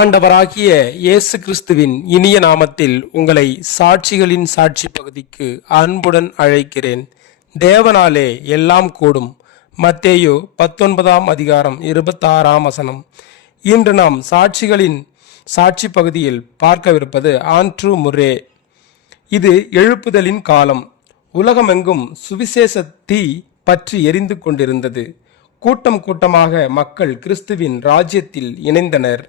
ஆண்டவராகிய இயேசு கிறிஸ்துவின் இனிய நாமத்தில் உங்களை சாட்சிகளின் சாட்சி பகுதிக்கு அன்புடன் அழைக்கிறேன். தேவனாலே எல்லாம் கூடும். மத்தேயு 19:26 இன்று நாம் சாட்சிகளின் சாட்சி பகுதியில் பார்க்கவிருப்பது ஆண்ட்ரூ முர்ரே. இது எழுப்புதலின் காலம். உலகமெங்கும் சுவிசேஷ தீ பற்றி எரிந்து கொண்டிருந்தது. கூட்டம் கூட்டமாக மக்கள் கிறிஸ்துவின் ராஜ்யத்தில் இணைந்தனர்.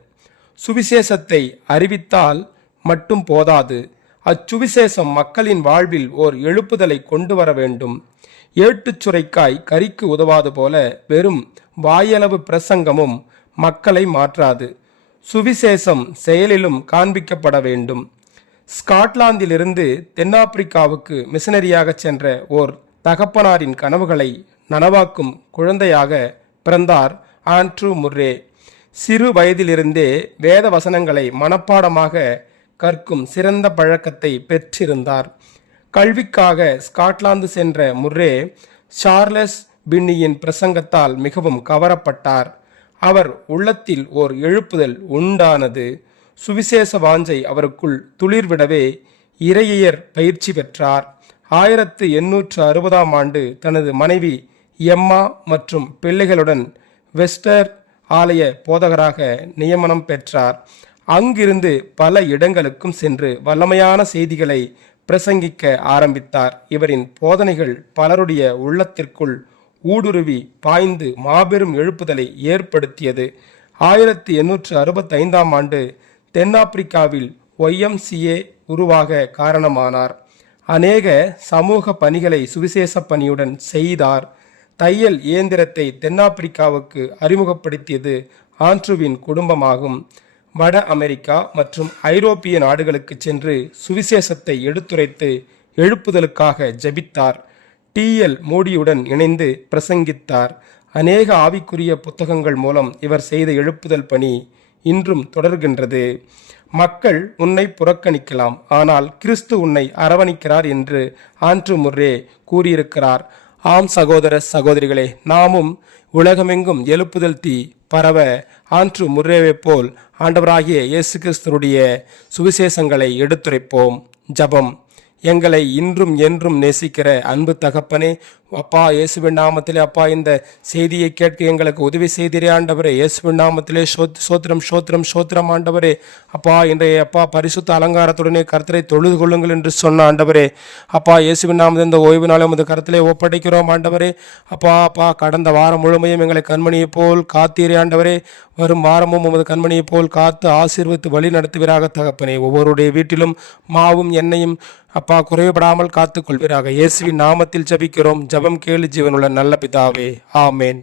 சுவிசேஷத்தை அறிவித்தால் மட்டும் போதாது, அச்சுவிசேஷம் மக்களின் வாழ்வில் ஓர் எழுப்புதலை கொண்டு வர வேண்டும். ஏட்டுச் சுரைக்காய் கறிக்கு உதவாது போல வெறும் வாயளவு பிரசங்கமும் மக்களை மாற்றாது. சுவிசேஷம் செயலிலும் காண்பிக்கப்பட வேண்டும். ஸ்காட்லாந்திலிருந்து தென்னாப்பிரிக்காவுக்கு மிஷனரியாக சென்ற ஓர் தகப்பனாரின் கனவுகளை நனவாக்கும் குழந்தையாக பிறந்தார் ஆண்ட்ரூ முர்ரே. சிறு வயதிலிருந்தே வேத வசனங்களை மனப்பாடமாக கற்கும் சிறந்த பழக்கத்தை பெற்றிருந்தார். கல்விக்காக ஸ்காட்லாந்து சென்ற முர்ரே சார்லஸ் பின்னியின் பிரசங்கத்தால் மிகவும் கவரப்பட்டார். அவர் உள்ளத்தில் ஓர் எழுப்புதல் உண்டானது. சுவிசேஷ வாஞ்சை அவருக்குள் துளிர்விடவே இறையியர் பயிற்சி பெற்றார். 1860 தனது மனைவி எம்மா மற்றும் பிள்ளைகளுடன் வெஸ்டர் ஆலய போதகராக நியமனம் பெற்றார். அங்கிருந்து பல இடங்களுக்கும் சென்று வல்லமையான செய்திகளை பிரசங்கிக்க ஆரம்பித்தார். இவரின் போதனைகள் பலருடைய உள்ளத்திற்குள் ஊடுருவி பாய்ந்து மாபெரும் எழுப்புதலை ஏற்படுத்தியது. 1865 தென்னாப்பிரிக்காவில் YMCA உருவாக காரணமானார். அநேக சமூக பணிகளை சுவிசேஷ பணியுடன் செய்தார். தையல் இயந்திரத்தை தென்னாப்பிரிக்காவுக்கு அறிமுகப்படுத்தியது ஆண்ட்ரூவின் குடும்பமாகும். வட அமெரிக்கா மற்றும் ஐரோப்பிய நாடுகளுக்கு சென்று சுவிசேஷத்தை எடுத்துரைத்து எழுப்புதலுக்காக ஜெபித்தார். TL மூடியுடன் இணைந்து பிரசங்கித்தார். அநேக ஆவிக்குரிய புத்தகங்கள் மூலம் இவர் செய்த எழுப்புதல் பணி இன்றும் தொடர்கின்றது. மக்கள் உன்னை புறக்கணிக்கலாம், ஆனால் கிறிஸ்து உன்னை அரவணைக்கிறார் என்று ஆண்ட்ரூ முர்ரே கூறியிருக்கிறார். ஆம் சகோதர சகோதரிகளே, நாமும் உலகமெங்கும் எழுப்புதல் தீ பரவ ஆண்ட்ரூ முர்ரேவை போல் ஆண்டவராகிய இயேசு கிறிஸ்துவுடைய சுவிசேஷங்களை எடுத்துரைப்போம். ஜபம். எங்களை இன்றும் என்றும் நேசிக்கிற அன்பு தகப்பனே, அப்பா இயேசுவின் நாமத்திலே அப்பா இந்த செய்தியை கேட்க எங்களுக்கு உதவி செய்திரே ஆண்டவரே. இயேசுவின் நாமத்திலே சோத்திரம் சோத்திரம் சோத்திரம் ஆண்டவரே. அப்பா இன்றைய அப்பா பரிசுத்த அலங்காரத்துடனே கர்த்தரை தொழுது கொள்ளுங்கள் என்று சொன்ன ஆண்டவரே. அப்பா இயேசுவின் நாமத்தில் இந்த ஓய்வு நாளை உமது கருத்திலே ஒப்படைக்கிறோம் ஆண்டவரே. அப்பா கடந்த வாரம் முழுமையும் எங்களை கண்மணியை போல் காத்தீரே ஆண்டவரே. வரும் வாரமும் உமது கண்மணியை போல் காத்து ஆசீர்வதித்து வழி நடத்துவீராக தகப்பனே. ஒவ்வொருடைய வீட்டிலும் மாவும் எண்ணெயும் அப்பா குறைவுபடாமல் காத்துக் கொள்வீராக. இயேசுவின் நாமத்தில் ஜபிக்கிறோம். ஜபம் கேளு ஜீவனுள்ள நல்ல பிதாவே. ஆமேன்.